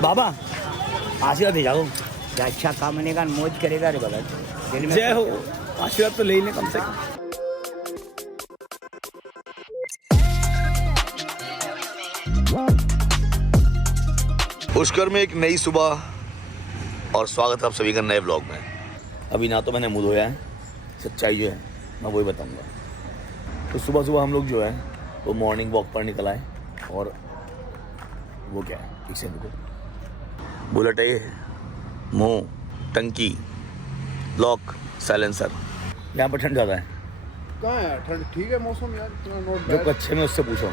बाबा आशीर्वाद दे जाओ, अच्छा काम बनेगा, मौज करेगा रे भगत। दिल में जय हो। आशीर्वाद तो ले लें कम से कम। पुष्कर में एक नई सुबह और स्वागत है आप सभी का नए व्लॉग में। अभी ना तो मैंने मुंह धोया है, सच्चाई जो है मैं वही बताऊंगा। तो सुबह सुबह हम लोग जो है वो मॉर्निंग वॉक पर निकल आए और वो क्या है पीछे देखो, बुलेट है ये, मुँह, टंकी, लॉक, साइलेंसर। यहाँ पर ठंड ज़्यादा है। कहाँ है ठंड? ठीक है मौसम यार, इतना नॉट जो कच्चे में उससे पूछो।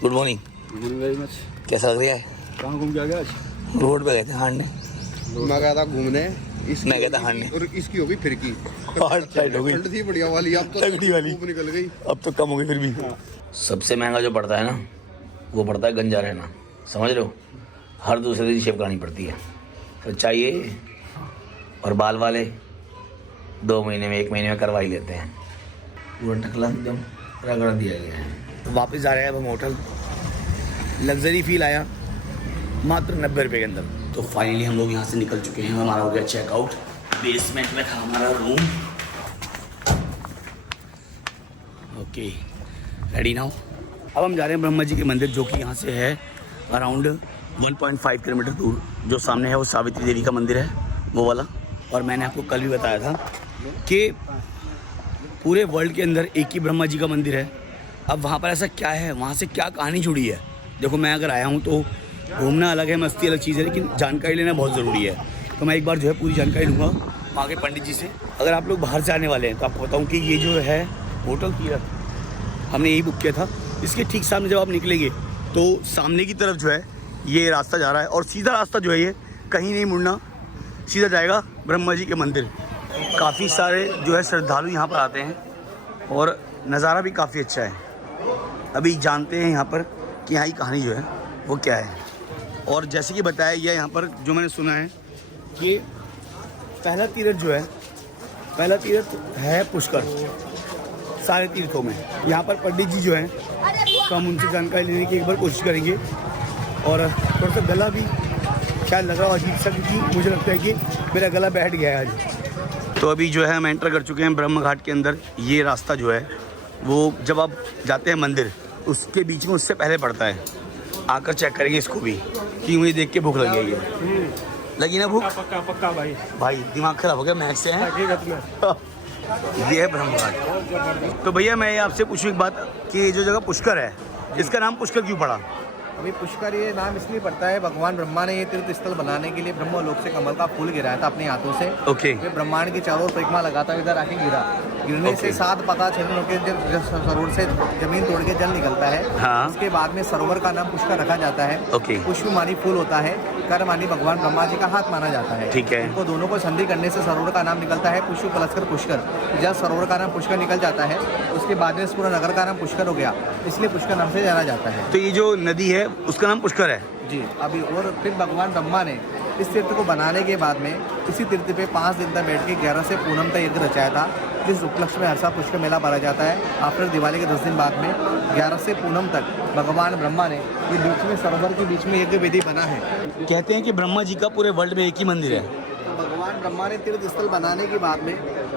Good morning. Good very much. कैसा लग रहा है? कहाँ घूम के आ गया आज? रोड पे गए थे हारने। मैं गया था घूमने, मैं गया था हारने और इसकी हो गई फिरकी। हार्ड साइड हो गई, ठंड थी बढ़िया वाली, अब तो तगड़ी वाली धूप निकल गई। अब तो कम हो गई फिर भी। सबसे महंगा जो पड़ता है ना वो पड़ता है गंजा रहना, समझ रहे हो? हर दूसरे दिन शेव करानी पड़ती है। तो चाहिए और बाल वाले 2 महीने में 1 महीने में करवा ही लेते हैं। पूरा टकला एकदम रगड़ दिया गया है। वापस जा रहे हैं अब हम होटल। लग्जरी फील आया मात्र 90 रुपये के अंदर। तो फाइनली हम लोग यहाँ से निकल चुके हैं। हमारा हो गया चेकआउट। बेसमेंट में था हमारा रूम। Okay ready now. अब हम जा रहे हैं ब्रह्मा जी के मंदिर, जो कि यहाँ से है अराउंड 1.5 किलोमीटर दूर। जो सामने है वो सावित्री देवी का मंदिर है, वो वाला। और मैंने आपको कल भी बताया था कि पूरे वर्ल्ड के अंदर एक ही ब्रह्मा जी का मंदिर है। अब वहाँ पर ऐसा क्या है, वहाँ से क्या कहानी जुड़ी है? देखो मैं अगर आया हूँ तो घूमना अलग है, मस्ती अलग चीज़ है, लेकिन जानकारी लेना बहुत ज़रूरी है। तो मैं एक बार जो है पूरी जानकारी लूँगा वहाँ के पंडित जी से। अगर आप लोग बाहर से आने वाले हैं तो आपको बताऊँ कि ये जो है होटल तीरथ, हमने यही बुक किया था। इसके ठीक सामने जब आप निकलेंगे तो सामने की तरफ जो है ये रास्ता जा रहा है, और सीधा रास्ता जो है ये कहीं नहीं मुड़ना, सीधा जाएगा ब्रह्मा जी के मंदिर। काफ़ी सारे जो है श्रद्धालु यहाँ पर आते हैं और नज़ारा भी काफ़ी अच्छा है। अभी जानते हैं यहाँ पर कि यहाँ की कहानी जो है वो क्या है। और जैसे कि बताया गया यहाँ पर, जो मैंने सुना है कि पहला तीर्थ जो है, पहला तीर्थ है पुष्कर सारे तीर्थों में। यहाँ पर पंडित जी जो हैं तो हम उनसे जानकारी लेने की एक बार कोशिश करेंगे। और थोड़ा सा गला भी शायद लग रहा हो अजीब सा, क्योंकि मुझे लगता है कि मेरा गला बैठ गया है आज। तो अभी जो है हम एंटर कर चुके हैं ब्रह्म घाट के अंदर। ये रास्ता जो है वो जब आप जाते हैं मंदिर उसके बीच में उससे पहले पड़ता है। आकर चेक करेंगे इसको भी, कि मुझे देख के भूख लगी है। ये लगी ना भूख? पक्का पक्का भाई दिमाग खराब हो गया मैच से है। ये है ब्रह्म घाट। तो भैया मैं आपसे पूछूं एक बात, कि ये जो जगह पुष्कर है, इसका नाम पुष्कर क्यों पड़ा? अभी पुष्कर ये नाम इसलिए पड़ता है, भगवान ब्रह्मा ने ये तीर्थ स्थल बनाने के लिए ब्रह्मलोक से कमल का फूल गिराया था अपने हाथों से। ओके। फिर ब्रह्मांड की चारों परिक्रमा लगाता इधर आके गिरा। गिरने से 7 पता छेदन होकर जब सरोवर से जमीन तोड़ के जल निकलता है। हाँ। उसके बाद में सरोवर का नाम पुष्कर रखा जाता है। ओके। पुष्प मानी फूल होता है, कर मानी भगवान ब्रह्मा जी का हाथ माना जाता है। ठीक है। इनको दोनों को संधि करने से सरोवर का नाम निकलता है पुष्प प्लस पुष्कर। जब सरोवर का नाम पुष्कर निकल जाता है उसके बाद में इस पूरा नगर का नाम पुष्कर हो गया, इसलिए पुष्कर नाम से जाना जाता है। तो ये जो नदी है उसका नाम पुष्कर है जी। अभी और फिर भगवान ब्रह्मा ने इस तीर्थ को बनाने के बाद में इसी तीर्थ पे 5 दिन तक बैठ के 11 से पूनम तक यज्ञ रचाया था, जिस उपलक्ष्य में हर साल पुष्कर मेला भरा जाता है। आफ्टर दिवाली के 10 दिन बाद में 11 से पूनम तक भगवान ब्रह्मा ने ये बीच में सरोवर के बीच में यज्ञ वेदी बना है। कहते हैं कि ब्रह्मा जी का पूरे वर्ल्ड में एक ही मंदिर है। भगवान ब्रह्मा ने तीर्थ स्थल बनाने के बाद में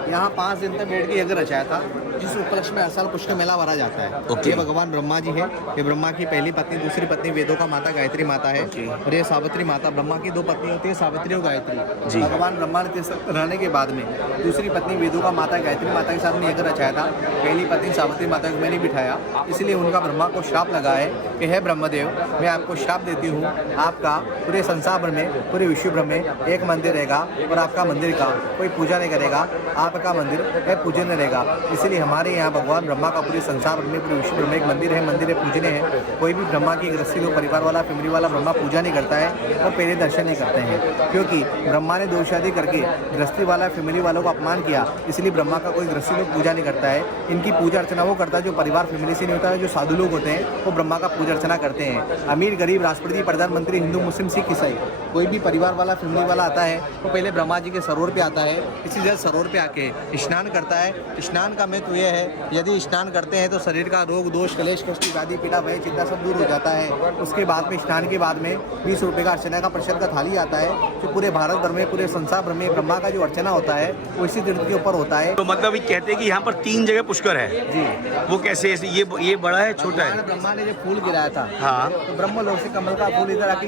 यहाँ 5 दिन तक बैठ के यज्ञ रचाया था, जिस उपलक्ष्य में हर साल पुष्कर मेला भरा जाता है। ओके। ये भगवान ब्रह्मा जी है। ये ब्रह्मा की पहली पत्नी, दूसरी पत्नी वेदों का माता गायत्री माता है। और ये सावित्री माता। ब्रह्मा की 2 पत्नी होती है, सावित्री और गायत्री। भगवान ब्रह्मा ने तीर्थ रहने के बाद में दूसरी पत्नी वेदों का माता गायत्री माता के साथ में यज्ञ रचाया था। पहली पत्नी सावित्री माता को मैंने बिठाया, इसलिए उनका ब्रह्मा को श्राप लगा है कि हे ब्रह्मदेव, मैं आपको श्राप देती हूँ, आपका पूरे संसार भर में, पूरे विश्व भर में एक मंदिर रहेगा और आपका मंदिर का कोई पूजा नहीं करेगा, आपका मंदिर पूजन नहीं रहेगा। इसलिए हमारे यहाँ भगवान ब्रह्मा का पूरे संसार में, पूरे विश्व में एक मंदिर है पूजने हैं। कोई भी ब्रह्मा की गृहस्थी लोग, परिवार वाला, फैमिली वाला ब्रह्मा पूजा नहीं करता है और पहले दर्शन नहीं करते हैं, क्योंकि ब्रह्मा ने 2 शादी करके गृहस्थी वाला, फैमिली वालों को अपमान किया। इसलिए ब्रह्मा का कोई गृहस्थी लोग पूजा नहीं करता है। इनकी पूजा अर्चना वो करता है जो परिवार फैमिली से नहीं होता है। जो साधु लोग होते हैं वो ब्रह्मा का पूजा अर्चना करते हैं। अमीर गरीब, राष्ट्रपति, प्रधानमंत्री, हिंदू मुस्लिम सिख ईसाई, कोई भी परिवार वाला, फैमिली वाला आता है वो पहले ब्रह्मा जी के सरोवर पे आता है। इसी जगह सरोवर पे आके स्नान करता है। स्नान का महत्व तात्पर्य है, यदि स्नान करते हैं तो शरीर का रोग दोष कलेश कष्ट व्याधि पीड़ा भय चिंता सब दूर हो जाता है। उसके बाद में स्नान के बाद में 20 रुपये का अर्चना का प्रसाद का थाली आता है, जो पूरे भारत भर में पूरे संसार भर में ब्रह्मा का जो अर्चना होता है वो इसी तीर्थ के ऊपर होता है। तो मतलब ये कहते हैं कि यहाँ पर 3 जगह पुष्कर है जी। वो कैसे ऐसे ये बड़ा है छोटा है? ब्रह्मा ने जो फूल गिराया था, हाँ। तो ब्रह्मलोक से कमल का फूल इधर आके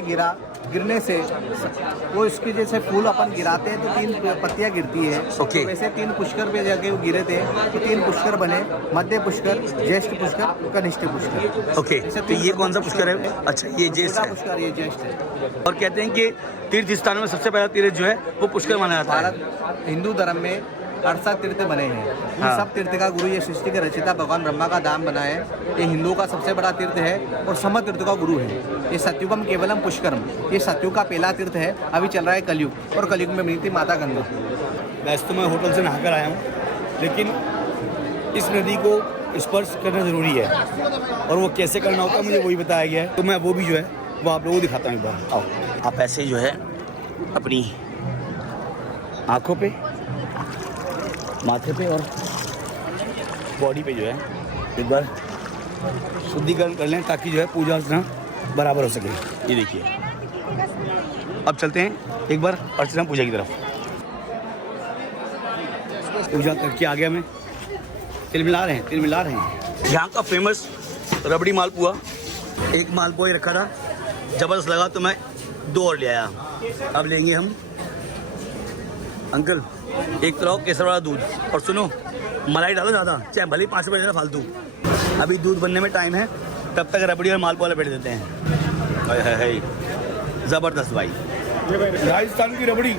गिरने से वो इसके जैसे फूल अपन गिराते हैं तो 3 पत्तियां गिरती है। ओके। तो वैसे 3 पुष्कर पे जाके वो गिरे थे, तो 3 पुष्कर बने, मध्य पुष्कर, ज्येष्ठ पुष्कर, कनिष्ठ पुष्कर। ओके, तो ये कौन सा पुष्कर है? अच्छा, ये ज्येष्ठ है। पुष्कर ये ज्येष्ठ है। और कहते हैं कि तीर्थ स्थानों में सबसे पहला तीर्थ जो है वो पुष्कर माना जाता है। भारत हिंदू धर्म में 68 तीर्थ बने हैं। इन हाँ। सब तीर्थ का गुरु ये सृष्टि के रचयिता भगवान ब्रह्मा का धाम बना है। ये हिंदुओं का सबसे बड़ा तीर्थ है और सम तीर्थ का गुरु है। ये सत्युगम केवलम पुष्करम, ये सत्युग का पहला तीर्थ है। अभी चल रहा है कलयुग, और कलयुग में मिलती माता गंगा। वैसे तो मैं होटल से नहाकर आया हूँ, लेकिन इस नदी को स्पर्श करना ज़रूरी है और वो कैसे करना होता है मुझे वही बताया गया है। तो मैं वो भी जो है वो आप लोगों को दिखाता हूँ एक बार। आओ, आप ऐसे जो है अपनी आँखों पे, माथे पे और बॉडी पे जो है एक बार शुद्धिकरण कर लें, ताकि जो है पूजा अर्चना बराबर हो सके। ये देखिए, अब चलते हैं एक बार अर्चना पूजा की तरफ। पूजा करके आ गया मैं। तिल मिला रहे हैं। यहाँ का फेमस रबड़ी मालपुआ, एक मालपुआ ही रखा था, ज़बरदस्त लगा तो मैं 2 और ले आया। अब लेंगे हम अंकल एक तरह केसर वाला दूध, और सुनो मलाई डालो ज़्यादा, चाहे भले 5 रुपये ज़्यादा फालतू। अभी दूध बनने में टाइम है, तब तक रबड़ी और मालपुआ लपेट देते हैं। है ज़बरदस्त भाई, राजस्थान की रबड़ी,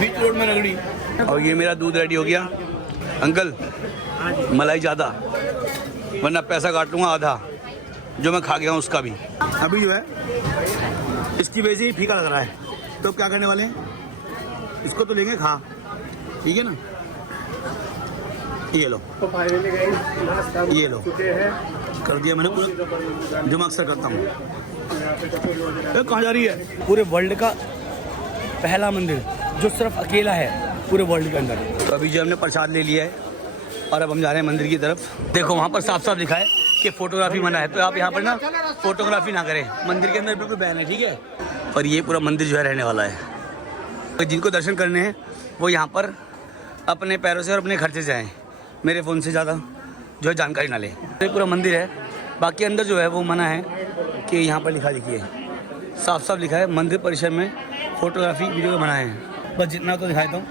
बीच रोड में रगड़ी। और ये मेरा दूध रेडी हो गया। अंकल मलाई ज़्यादा, वरना पैसा काट लूँगा आधा जो मैं खा गया हूँ उसका भी। अभी जो है इसकी वजह से ही फीका लग रहा है, तो क्या करने वाले हैं, इसको तो लेंगे खा, ठीक है ना। ये लो, ये लो, कर दिया मैंने पूरा जो मैं अक्सर करता हूँ। कहाँ जा रही है? पूरे वर्ल्ड का पहला मंदिर जो सिर्फ अकेला है पूरे वर्ल्ड के अंदर। तो अभी जो हमने प्रसाद ले लिया है और अब हम जा रहे हैं मंदिर की तरफ। देखो वहाँ पर साफ साफ लिखा है कि फोटोग्राफी मना है, तो आप यहाँ पर ना फोटोग्राफी ना करें, मंदिर के अंदर बिल्कुल बैन है, ठीक है। और ये पूरा मंदिर जो है रहने वाला है, तो जिनको दर्शन करने हैं वो यहाँ पर अपने पैरों से और अपने खर्चे से आएँ, मेरे फ़ोन से ज़्यादा जो है जानकारी ना लें। ये पूरा मंदिर है, बाकी अंदर जो है वो मना है कि यहाँ पर लिखा लिखी है, साफ साफ लिखा है मंदिर परिसर में फोटोग्राफी वीडियो मना है। बस जितना तो दिखाता हूँ,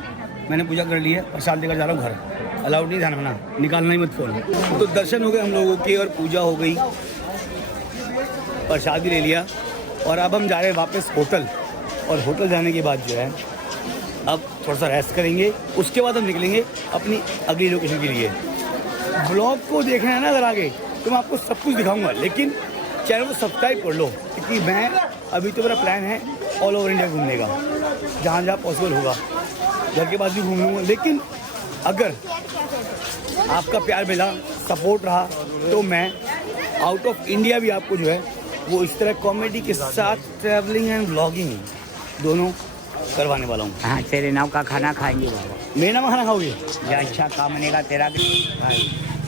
मैंने पूजा कर ली है, प्रसाद लेकर जा रहा हूँ घर। अलाउड नहीं, ध्यान रखना, निकालना ही मत फोन। तो दर्शन हो गए हम लोगों के और पूजा हो गई, प्रसाद भी ले लिया, और अब हम जा रहे हैं वापस होटल। और होटल जाने के बाद जो है अब थोड़ा सा रेस्ट करेंगे, उसके बाद हम निकलेंगे अपनी अगली लोकेशन के लिए। ब्लॉग को देखना है ना अगर आगे, तो मैं आपको सब कुछ दिखाऊंगा, लेकिन चैनल को सब्सक्राइब कर लो, क्योंकि मैं अभी तो मेरा प्लान है ऑल ओवर इंडिया घूमने का, जहाँ जहाँ पॉसिबल होगा, घर के पास भी घूम लूँगा। लेकिन अगर आपका प्यार मिला, सपोर्ट रहा, तो मैं आउट ऑफ इंडिया भी आपको जो है वो इस तरह कॉमेडी के साथ ट्रैवलिंग एंड व्लॉगिंग दोनों करवाने वाला हूँ। हाँ, तेरे नाम का खाना खाएंगे बाबा। मेरे नाम खाना खाओगे? जो अच्छा काम बनेगा तेरा भी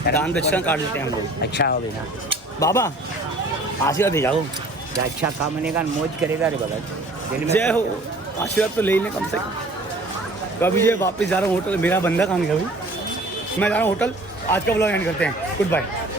दान दक्षिणा काट देते हैं हम लोग। अच्छा हो गया बाबा आशीर्वाद दे जाओ। जो अच्छा काम बनेगा मौज करेगा रे भगत, दिल में जय हो, आशीर्वाद तो ले ही लें कम से कम। तो अभी जो वापस जा रहा हूँ होटल, मेरा बंदा काम है अभी, मैं जा रहा हूँ होटल। आज का ब्लॉग एंड करते हैं, गुड बाय।